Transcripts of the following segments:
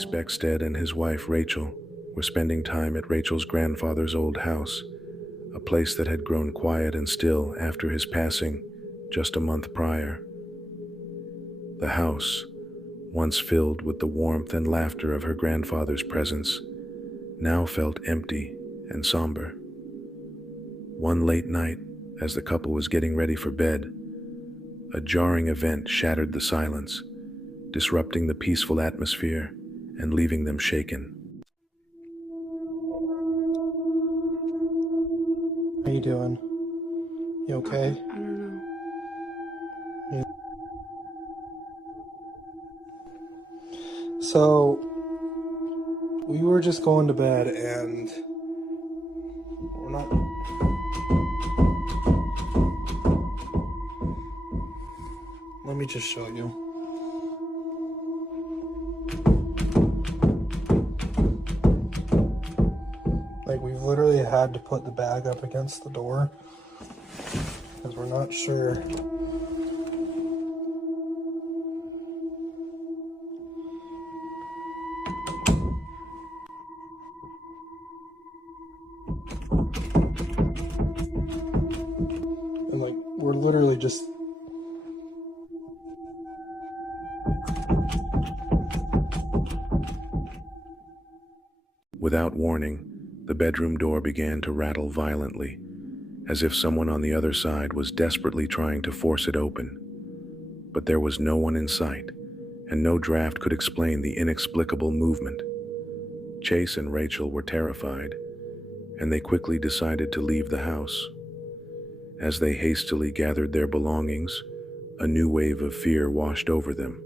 Chase Beckstead and his wife Rachel were spending time at Rachel's grandfather's old house, a place that had grown quiet and still after his passing just a month prior. The house, once filled with the warmth and laughter of her grandfather's presence, now felt empty and somber. One late night, as the couple was getting ready for bed, a jarring event shattered the silence, disrupting the peaceful atmosphere and leaving them shaken. How you doing? You okay? I don't know. So, we were just going to bed and we're not... Let me just show you. Like, we've literally had to put the bag up against the door because we're not sure. And like, we're literally just... Without warning, the bedroom door began to rattle violently, as if someone on the other side was desperately trying to force it open. But there was no one in sight, and no draft could explain the inexplicable movement. Chase and Rachel were terrified, and they quickly decided to leave the house. As they hastily gathered their belongings, a new wave of fear washed over them.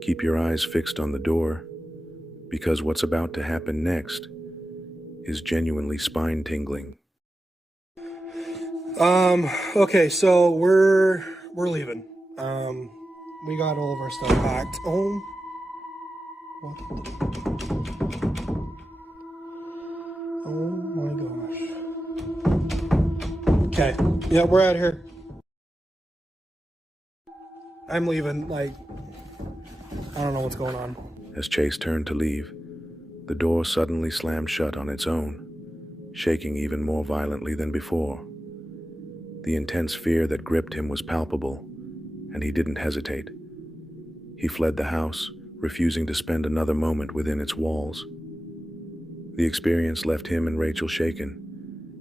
Keep your eyes fixed on the door, because what's about to happen next is genuinely spine-tingling. Okay, so we're leaving. We got all of our stuff packed. Oh, what the... Oh my gosh. Okay, yeah, we're out of here. I'm leaving, like, I don't know what's going on. As Chase turned to leave, the door suddenly slammed shut on its own, shaking even more violently than before. The intense fear that gripped him was palpable, and he didn't hesitate. He fled the house, refusing to spend another moment within its walls. The experience left him and Rachel shaken,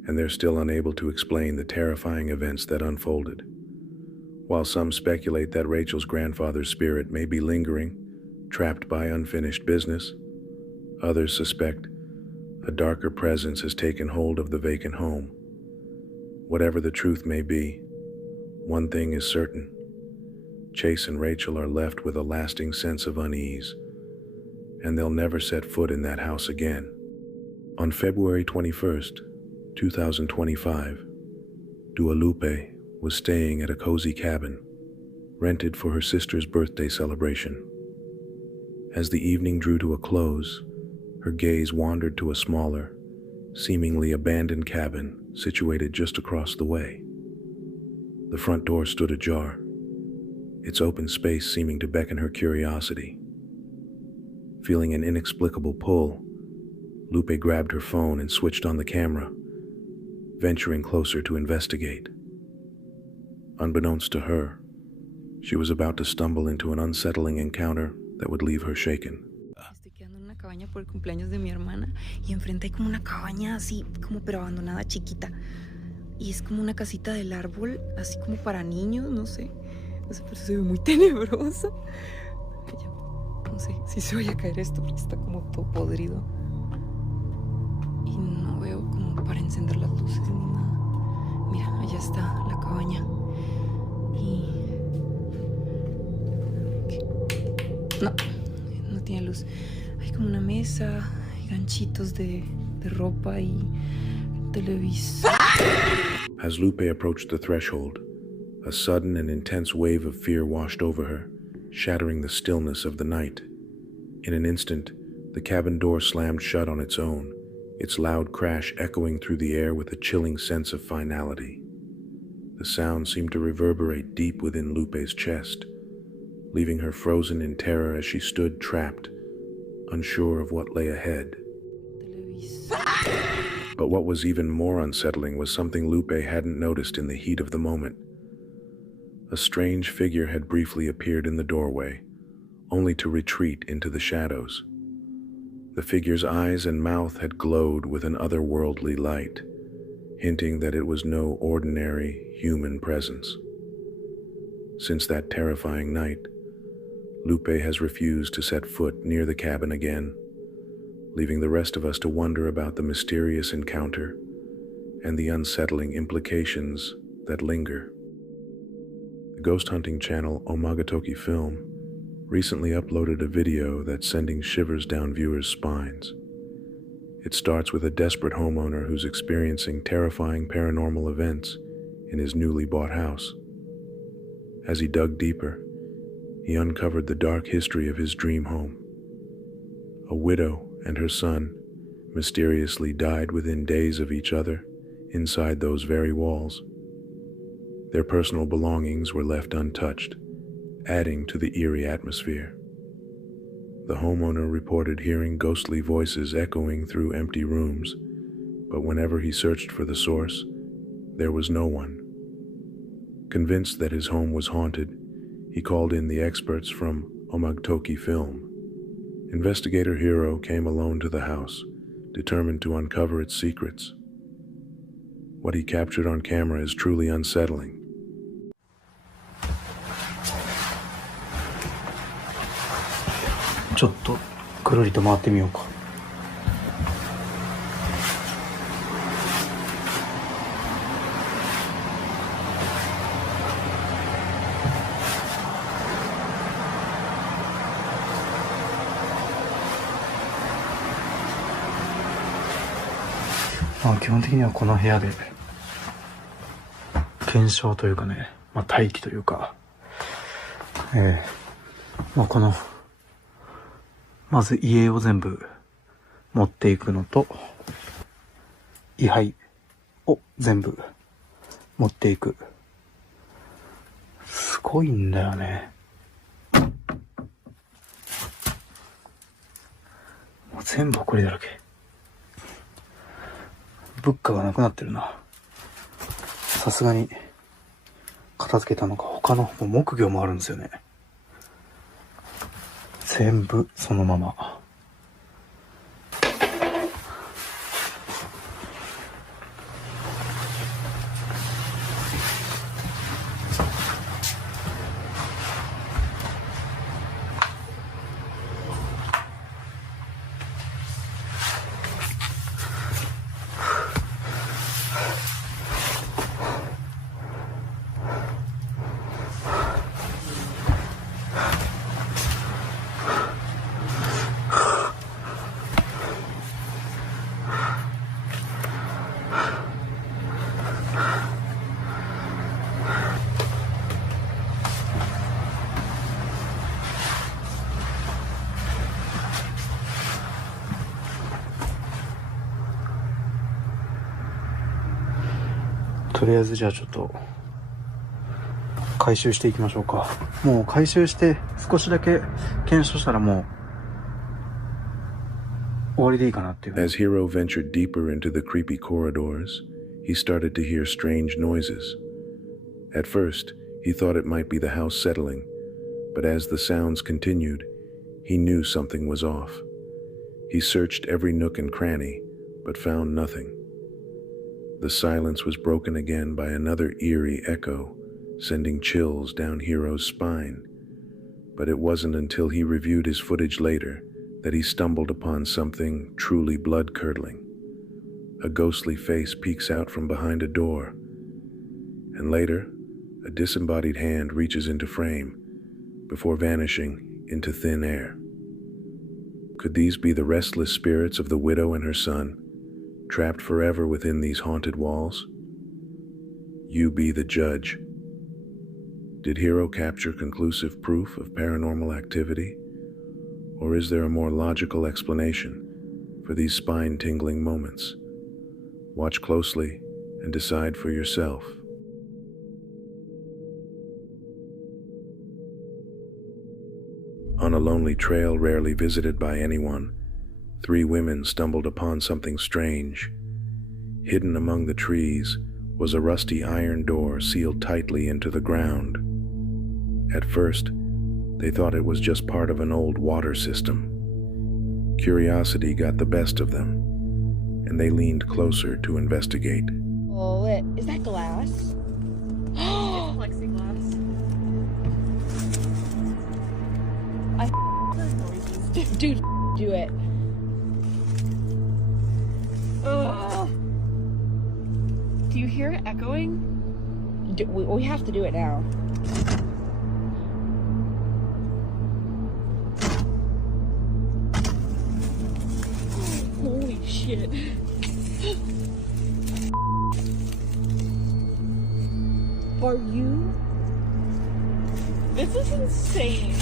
and they're still unable to explain the terrifying events that unfolded. While some speculate that Rachel's grandfather's spirit may be lingering, trapped by unfinished business, others suspect a darker presence has taken hold of the vacant home. Whatever the truth may be, one thing is certain. Chase and Rachel are left with a lasting sense of unease, and they'll never set foot in that house again. On February 21st, 2025, Dualupe was staying at a cozy cabin, rented for her sister's birthday celebration. As the evening drew to a close, her gaze wandered to a smaller, seemingly abandoned cabin situated just across the way. The front door stood ajar, its open space seeming to beckon her curiosity. Feeling an inexplicable pull, Lupe grabbed her phone and switched on the camera, venturing closer to investigate. Unbeknownst to her, she was about to stumble into an unsettling encounter that would leave her shaken. Estoy quedando en una cabaña por el cumpleaños de mi hermana y enfrente hay como una cabaña así, como pero abandonada, chiquita. Y es como una casita del árbol, así como para niños, no sé. O sea, pero se ve muy tenebroso. No sé si se vaya a caer esto porque está como todo podrido. Y no veo como para encender las luces ni nada. Mira, allá está la cabaña. Y... No, no tiene luz. Hay como una mesa, hay ganchitos de ropa y televisor. As Lupe approached the threshold, a sudden and intense wave of fear washed over her, shattering the stillness of the night. In an instant, the cabin door slammed shut on its own, its loud crash echoing through the air with a chilling sense of finality. The sound seemed to reverberate deep within Lupe's chest, leaving her frozen in terror as she stood trapped, unsure of what lay ahead. Televisor. But what was even more unsettling was something Lupe hadn't noticed in the heat of the moment. A strange figure had briefly appeared in the doorway, only to retreat into the shadows. The figure's eyes and mouth had glowed with an otherworldly light, hinting that it was no ordinary human presence. Since that terrifying night, Lupe has refused to set foot near the cabin again, leaving the rest of us to wonder about the mysterious encounter and the unsettling implications that linger. The ghost hunting channel Omagatoki Film recently uploaded a video that's sending shivers down viewers' spines. It starts with a desperate homeowner who's experiencing terrifying paranormal events in his newly bought house. As he dug deeper, he uncovered the dark history of his dream home. A widow and her son mysteriously died within days of each other inside those very walls. Their personal belongings were left untouched, adding to the eerie atmosphere. The homeowner reported hearing ghostly voices echoing through empty rooms, but whenever he searched for the source, there was no one. Convinced that his home was haunted, he called in the experts from Omagatoki Film. Investigator Hiro came alone to the house, determined to uncover its secrets. What he captured on camera is truly unsettling. ちょっとくるりと回ってみようか。基本的にはこの部屋で検証というかね、待機というか、このまず家を全部持っていくのと、位牌を全部持っていく。すごいんだよね。もう全部埃だらけ。物価がなくなってるな。さすがに片付けたのか、他の木魚もあるんですよね。全部そのまま。とりあえずじゃあちょっと回収していきましょうか。もう回収して少しだけ検証したらもう終わりでいいかなっていう。As Hiro ventured deeper into the creepy corridors, he started to hear strange noises. At first, he thought it might be the house settling, but as the sounds continued, he knew something was off. He searched every nook and cranny, but found nothing. The silence was broken again by another eerie echo, sending chills down Hiro's spine. But it wasn't until he reviewed his footage later that he stumbled upon something truly blood-curdling. A ghostly face peeks out from behind a door, and later, a disembodied hand reaches into frame before vanishing into thin air. Could these be the restless spirits of the widow and her son, trapped forever within these haunted walls? You be the judge. Did Hiro capture conclusive proof of paranormal activity? Or is there a more logical explanation for these spine-tingling moments? Watch closely and decide for yourself. On a lonely trail rarely visited by anyone, 3 women stumbled upon something strange. Hidden among the trees was a rusty iron door sealed tightly into the ground. At first, they thought it was just part of an old water system. Curiosity got the best of them, and they leaned closer to investigate. Oh, is that glass? It's plexiglass. Those noises. Dude, do it. Ugh. Do you hear it echoing? We have to do it now. Holy shit. Are you? This is insane.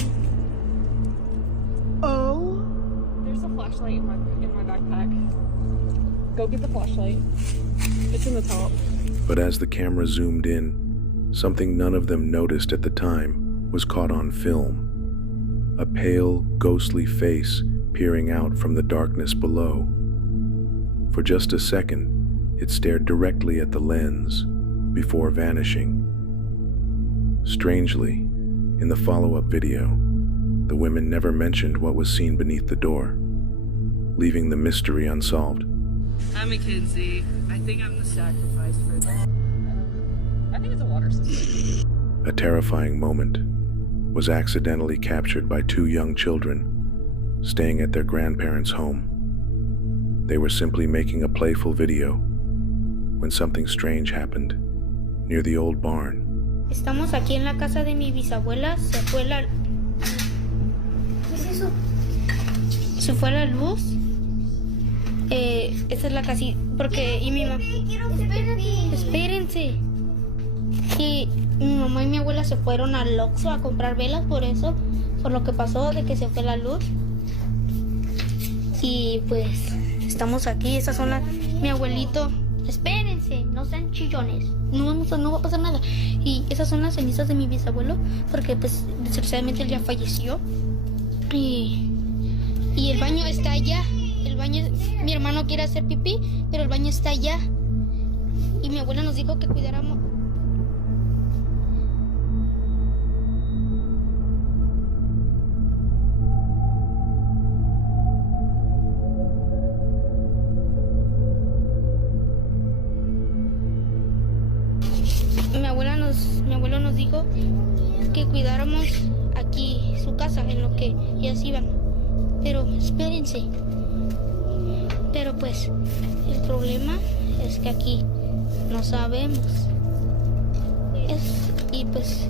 Oh. There's a flashlight in my backpack. Go get the flashlight. It's in the top. But as the camera zoomed in, something none of them noticed at the time was caught on film. A pale, ghostly face peering out from the darkness below. For just a second, it stared directly at the lens before vanishing. Strangely, in the follow-up video, the women never mentioned what was seen beneath the door, leaving the mystery unsolved. I'm Mackenzie. I think I'm the sacrifice for that. I think it's a water system. A terrifying moment was accidentally captured by 2 young children staying at their grandparents' home. They were simply making a playful video when something strange happened near the old barn. Estamos aquí en la casa de mi bisabuela. Se fue la... ¿Qué es eso? Se fue la luz. Esa es la casita. Porque... Y mi mamá... Espérense. Y mi mamá y mi abuela se fueron al Oxxo a comprar velas por eso. Por lo que pasó de que se fue la luz. Y pues... Estamos aquí. Esas son las... Mi abuelito... Espérense, no sean chillones. No va a pasar nada. Y esas son las cenizas de mi bisabuelo. Porque pues desgraciadamente él ya falleció. Y el baño está allá. El baño, mi hermano quiere hacer pipí, pero el baño está allá. Y mi abuela nos dijo que cuidáramos. Mi abuelo nos dijo que cuidáramos aquí su casa en lo que ellas iban. Pero espérense. Pero pues el problema es que aquí no sabemos. Y pues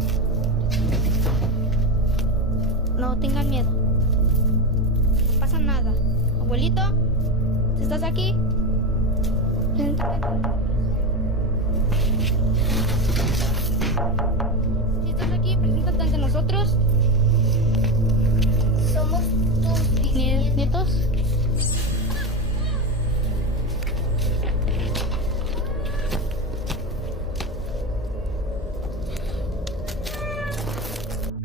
no tengan miedo. No pasa nada. Abuelito, ¿si estás aquí? Vente. Si estás aquí, preséntate ante nosotros. Somos tus nietos.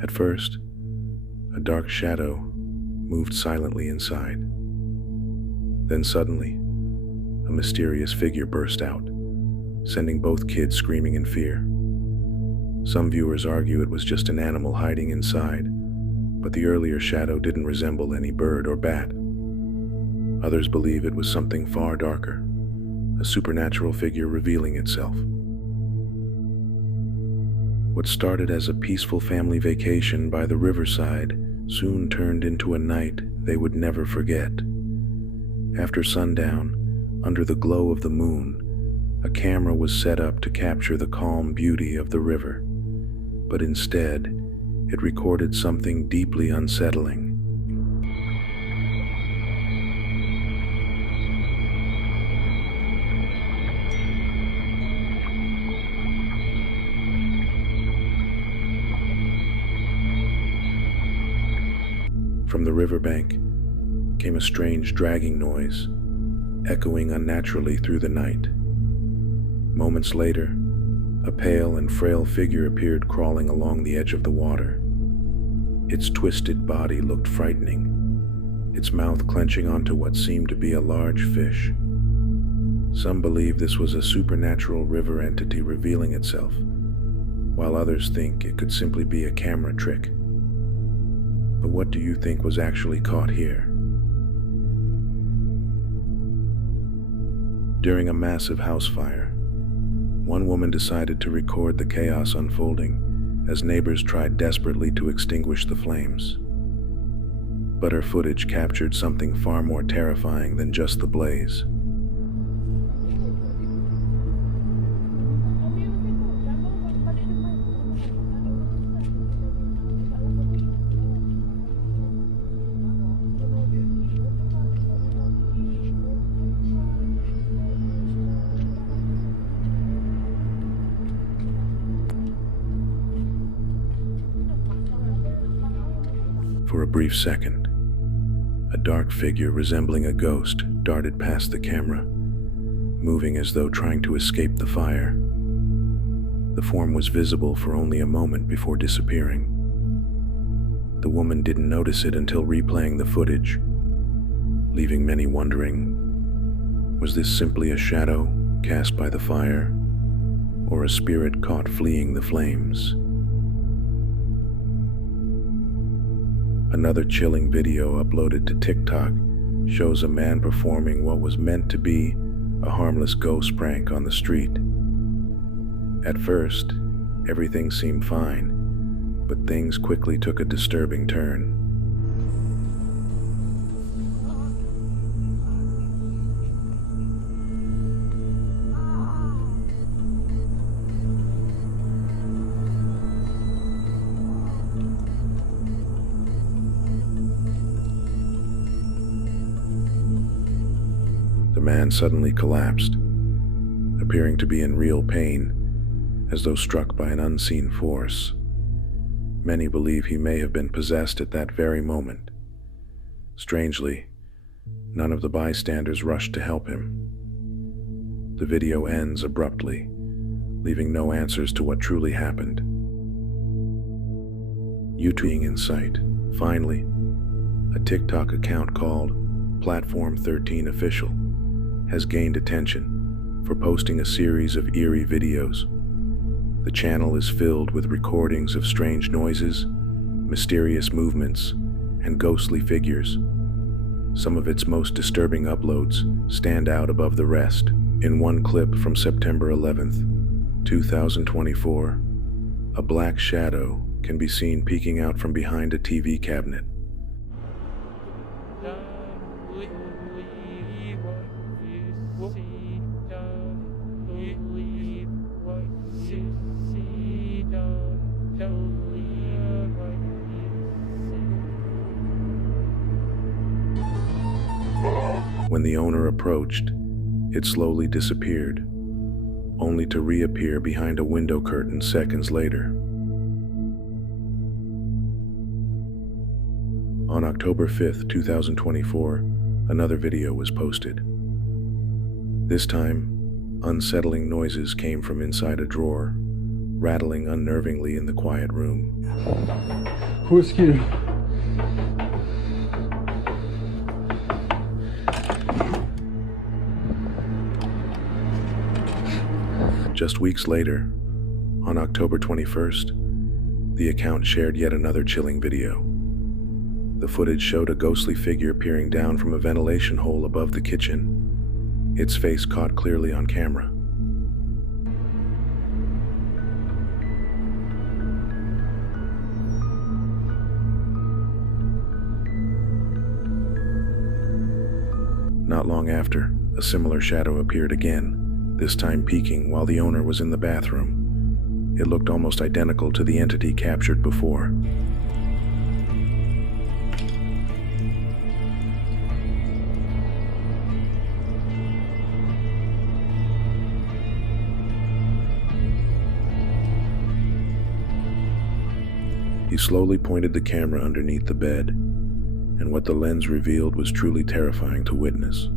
At first, a dark shadow moved silently inside. Then suddenly, a mysterious figure burst out, sending both kids screaming in fear. Some viewers argue it was just an animal hiding inside, but the earlier shadow didn't resemble any bird or bat. Others believe it was something far darker, a supernatural figure revealing itself. What started as a peaceful family vacation by the riverside soon turned into a night they would never forget. After sundown, under the glow of the moon, a camera was set up to capture the calm beauty of the river, but instead, it recorded something deeply unsettling. From the riverbank came a strange dragging noise, echoing unnaturally through the night. Moments later, a pale and frail figure appeared crawling along the edge of the water. Its twisted body looked frightening, its mouth clenching onto what seemed to be a large fish. Some believe this was a supernatural river entity revealing itself, while others think it could simply be a camera trick. But what do you think was actually caught here? During a massive house fire, one woman decided to record the chaos unfolding as neighbors tried desperately to extinguish the flames. But her footage captured something far more terrifying than just the blaze. For a brief second, a dark figure resembling a ghost darted past the camera, moving as though trying to escape the fire. The form was visible for only a moment before disappearing. The woman didn't notice it until replaying the footage, leaving many wondering, was this simply a shadow cast by the fire, or a spirit caught fleeing the flames? Another chilling video uploaded to TikTok shows a man performing what was meant to be a harmless ghost prank on the street. At first, everything seemed fine, but things quickly took a disturbing turn. The man suddenly collapsed, appearing to be in real pain, as though struck by an unseen force. Many believe he may have been possessed at that very moment. Strangely, none of the bystanders rushed to help him. The video ends abruptly, leaving no answers to what truly happened. YouTube in sight. Finally, a TikTok account called Platform 13 Official has gained attention for posting a series of eerie videos. The channel is filled with recordings of strange noises, mysterious movements, and ghostly figures. Some of its most disturbing uploads stand out above the rest. In one clip from September 11th, 2024, a black shadow can be seen peeking out from behind a TV cabinet. When the owner approached, it slowly disappeared, only to reappear behind a window curtain seconds later. On October 5th, 2024, another video was posted. This time, unsettling noises came from inside a drawer, rattling unnervingly in the quiet room. Whiskey. Just weeks later, on October 21st, the account shared yet another chilling video. The footage showed a ghostly figure peering down from a ventilation hole above the kitchen, its face caught clearly on camera. Not long after, a similar shadow appeared again, this time peeking while the owner was in the bathroom. It looked almost identical to the entity captured before. He slowly pointed the camera underneath the bed, and what the lens revealed was truly terrifying to witness.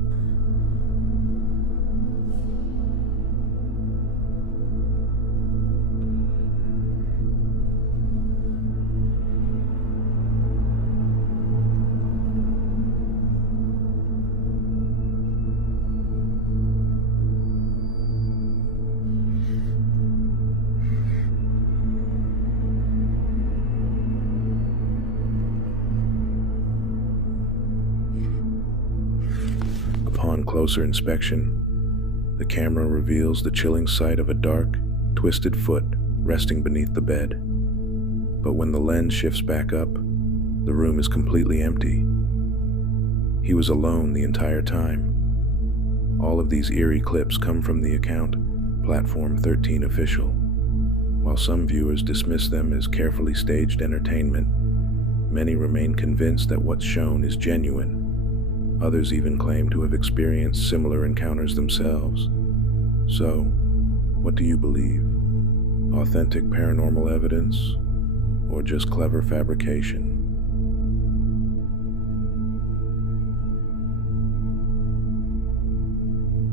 closer inspection, the camera reveals the chilling sight of a dark, twisted foot resting beneath the bed. But when the lens shifts back up, the room is completely empty. He was alone the entire time. All of these eerie clips come from the account Platform 13 Official. While some viewers dismiss them as carefully staged entertainment, many remain convinced that what's shown is genuine. Others even claim to have experienced similar encounters themselves. So, what do you believe? Authentic paranormal evidence, or just clever fabrication?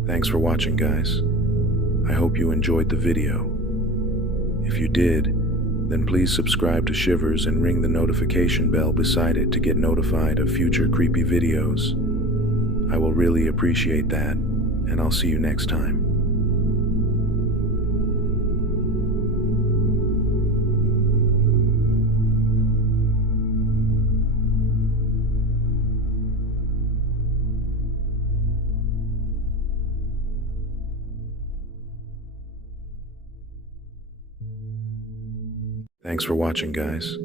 Thanks for watching, guys. I hope you enjoyed the video. If you did, then please subscribe to Shivers and ring the notification bell beside it to get notified of future creepy videos. I will really appreciate that, and I'll see you next time. Thanks for watching, guys.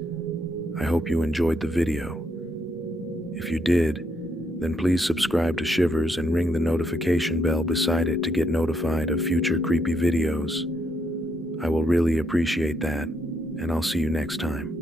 I hope you enjoyed the video. If you did, then please subscribe to Shivers and ring the notification bell beside it to get notified of future creepy videos. I will really appreciate that, and I'll see you next time.